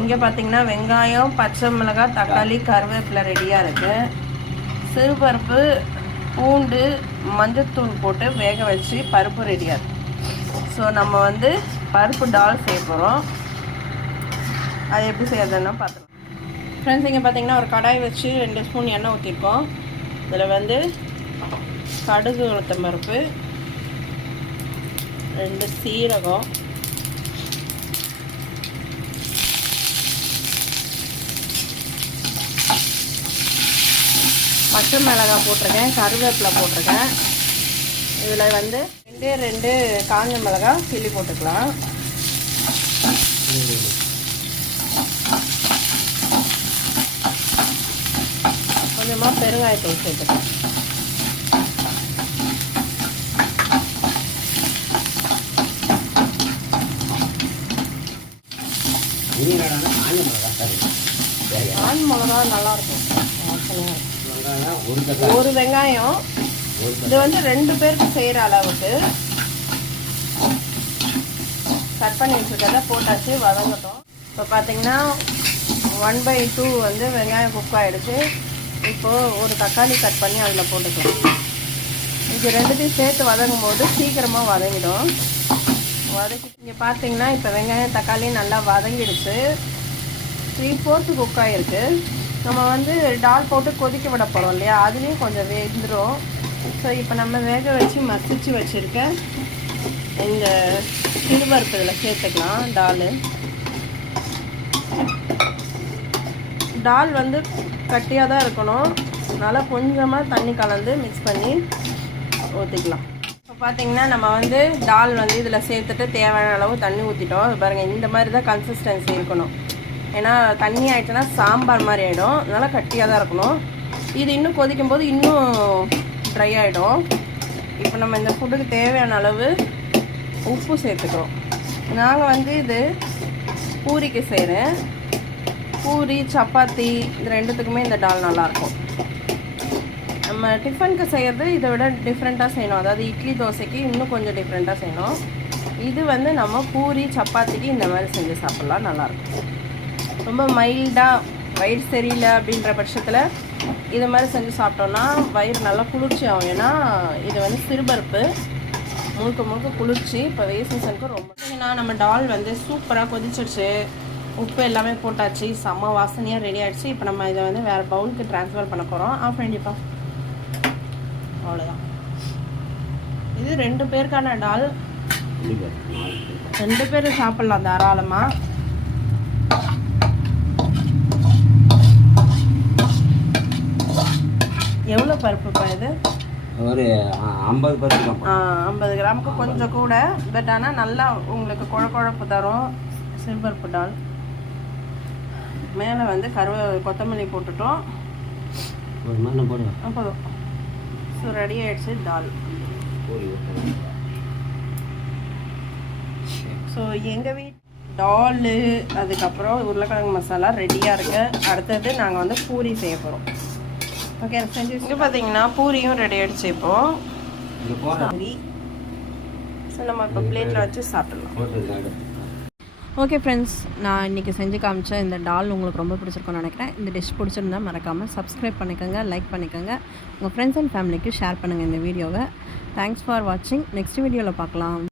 இங்கே பார்த்தீங்கன்னா வெங்காயம் பச்சை மிளகாய் தக்காளி கருவேப்பிலை ரெடியாக இருக்குது சிறுபருப்பு பூண்டு மஞ்சத்தூள் போட்டு வேக வச்சு பருப்பு ரெடியாக இருக்குது ஸோ நம்ம வந்து பருப்பு டால் செய்ய போகிறோம் அது எப்படி செய்யறதுன்னா பார்த்துக்கலாம் ஃப்ரெண்ட்ஸ் இங்கே பார்த்தீங்கன்னா ஒரு கடாய் வச்சு ரெண்டு ஸ்பூன் எண்ணெய் ஊற்றிருக்கோம் இதில் வந்து கடுகு உளுத்தம் பருப்பு ரெண்டு சீரகம் பச்சை மிளகாய் போட்டிருக்கேன் கருவேப்பிலை போட்டிருக்கேன். இதில் வந்து ரெண்டே ரெண்டு காஞ்ச மிளகாய் கிள்ளி போட்டுக்கலாம். கொஞ்சமாக பெருங்காயத்தூள் சேர்த்துக்கலாம். ஆண் மிளகா நல்லாயிருக்கும் வாசனையா இருக்கும். ஒரு வெங்காயம். இது வந்து ரெண்டு பேருக்கு செய்கிற அளவுக்கு கட் பண்ணி வச்சுருக்கத போட்டாச்சு வதங்கட்டும். இப்போ பார்த்தீங்கன்னா ஒன் பை டூ வந்து வெங்காயம் குக் ஆகிடுச்சு இப்போது ஒரு தக்காளி கட் பண்ணி அதில் போட்டுக்கலாம். இது ரெண்டுத்தையும் சேர்த்து வதங்கும் போது சீக்கிரமாக வதங்கிடும். வதக்கி இங்கே பார்த்தீங்கன்னா இப்போ வெங்காயம் தக்காளி நல்லா வதங்கிடுச்சு. த்ரீ ஃபோர்த்து குக் ஆகிருக்கு நம்ம வந்து டால் போட்டு கொதிக்க விட போகிறோம் இல்லையா? அதுலேயும் கொஞ்சம் வெந்துடும் ஸோ இப்போ நம்ம வேக வச்சு மசிச்சு வச்சுருக்க இந்த சிறுபருப்பு இதில் சேர்த்துக்கலாம் டால். டால் வந்து கட்டியாக தான் இருக்கணும். அதனால் கொஞ்சமாக தண்ணி கலந்து மிக்ஸ் பண்ணி ஊற்றிக்கலாம் இப்போ பார்த்தீங்கன்னா நம்ம வந்து டால் வந்து இதில் சேர்த்துட்டு தேவையான அளவு தண்ணி ஊற்றிட்டோம் பாருங்கள் இந்த மாதிரி தான் கன்சிஸ்டன்சி இருக்கணும். ஏன்னா தண்ணி ஆயிடுச்சுன்னா சாம்பார் மாதிரி ஆகிடும் அதனால் கட்டியாக தான் இருக்கணும். இது இன்னும் கொதிக்கும் போது இன்னும் ட்ரை ஆகிடும் இப்போ நம்ம இந்த ஃபுட்டுக்கு தேவையான அளவு உப்பு சேர்த்துக்கிறோம். நாங்கள் வந்து இது பூரிக்கு செய்கிறேன் பூரி சப்பாத்தி இது ரெண்டுத்துக்குமே இந்த டால் நல்லாயிருக்கும் நம்ம டிஃபனுக்கு செய்கிறது இதை விட டிஃப்ரெண்ட்டாக செய்யணும். அதாவது இட்லி தோசைக்கு இன்னும் கொஞ்சம் டிஃப்ரெண்ட்டாக செய்யணும். இது வந்து நம்ம பூரி சப்பாத்திக்கு இந்த மாதிரி செஞ்சு சாப்பிட்லாம். நல்லாயிருக்கும் ரொம்ப மைல்டாக வயிறு சரியில்லை அப்படின்ற பட்சத்தில் இது மாதிரி செஞ்சு சாப்பிட்டோன்னா வயிறு நல்லா குளிர்ச்சி ஆகும். ஏன்னா இது வந்து சிறுபருப்பு. முழுக்க முழுக்க குளிர்ச்சி. இப்போ வெயில் சீசனுக்கு ரொம்ப ஏன்னா நம்ம டால் வந்து சூப்பராக கொதிச்சிடுச்சு உப்பு எல்லாமே போட்டாச்சு. செம்ம வாசனையாக ரெடி ஆயிடுச்சு. இப்போ நம்ம இதை வந்து வேறு பவுலுக்கு ட்ரான்ஸ்ஃபர் பண்ண போகிறோம் ஆஃப் பண்ணிப்பா அவ்வளோதான் இது ரெண்டு பேருக்கான டால். ரெண்டு பேரும் சாப்பிட்லாம் தாராளமாக எவ்வளோ பருப்புப்பா இது? ஒரு ஐம்பது பருப்பு ஐம்பது கிராமுக்கு கொஞ்சம் கூட பட் ஆனால் நல்லா உங்களுக்கு குழ குழப்பு தரும். சிறுபருப்பு டால் மேலே வந்து கருவே கொத்தமல்லி போட்டுட்டோம். போதும். ஸோ ரெடி ஆயிடுச்சு டால். ஸோ எங்கள் வீட் டாலு அதுக்கப்புறம் உருளைக்கிழங்கு மசாலா ரெடியாக இருக்கு. அடுத்தது நாங்கள் வந்து பூரி செய்ய போகிறோம் ஓகே செஞ்சு இங்கே பார்த்தீங்கன்னா பூரியும் ரெடி ஆயிடுச்சு இப்போது ஸோ நம்ம இப்போ பிளேட்டில் வச்சு சாப்பிடலாம். ஓகே ஃப்ரெண்ட்ஸ் நான் இன்றைக்கி செஞ்சு காமிச்ச இந்த டால் உங்களுக்கு ரொம்ப பிடிச்சிருக்கும்னு நினைக்கிறேன். இந்த டிஷ் பிடிச்சிருந்தா மறக்காமல் சப்ஸ்கிரைப் பண்ணிக்கோங்க லைக் பண்ணிக்கோங்க. உங்கள் ஃப்ரெண்ட்ஸ் அண்ட் ஃபேமிலிக்கு ஷேர் பண்ணுங்கள் இந்த வீடியோவை. தேங்க்ஸ் ஃபார் வாட்சிங் நெக்ஸ்ட் வீடியோவில் பார்க்கலாம்.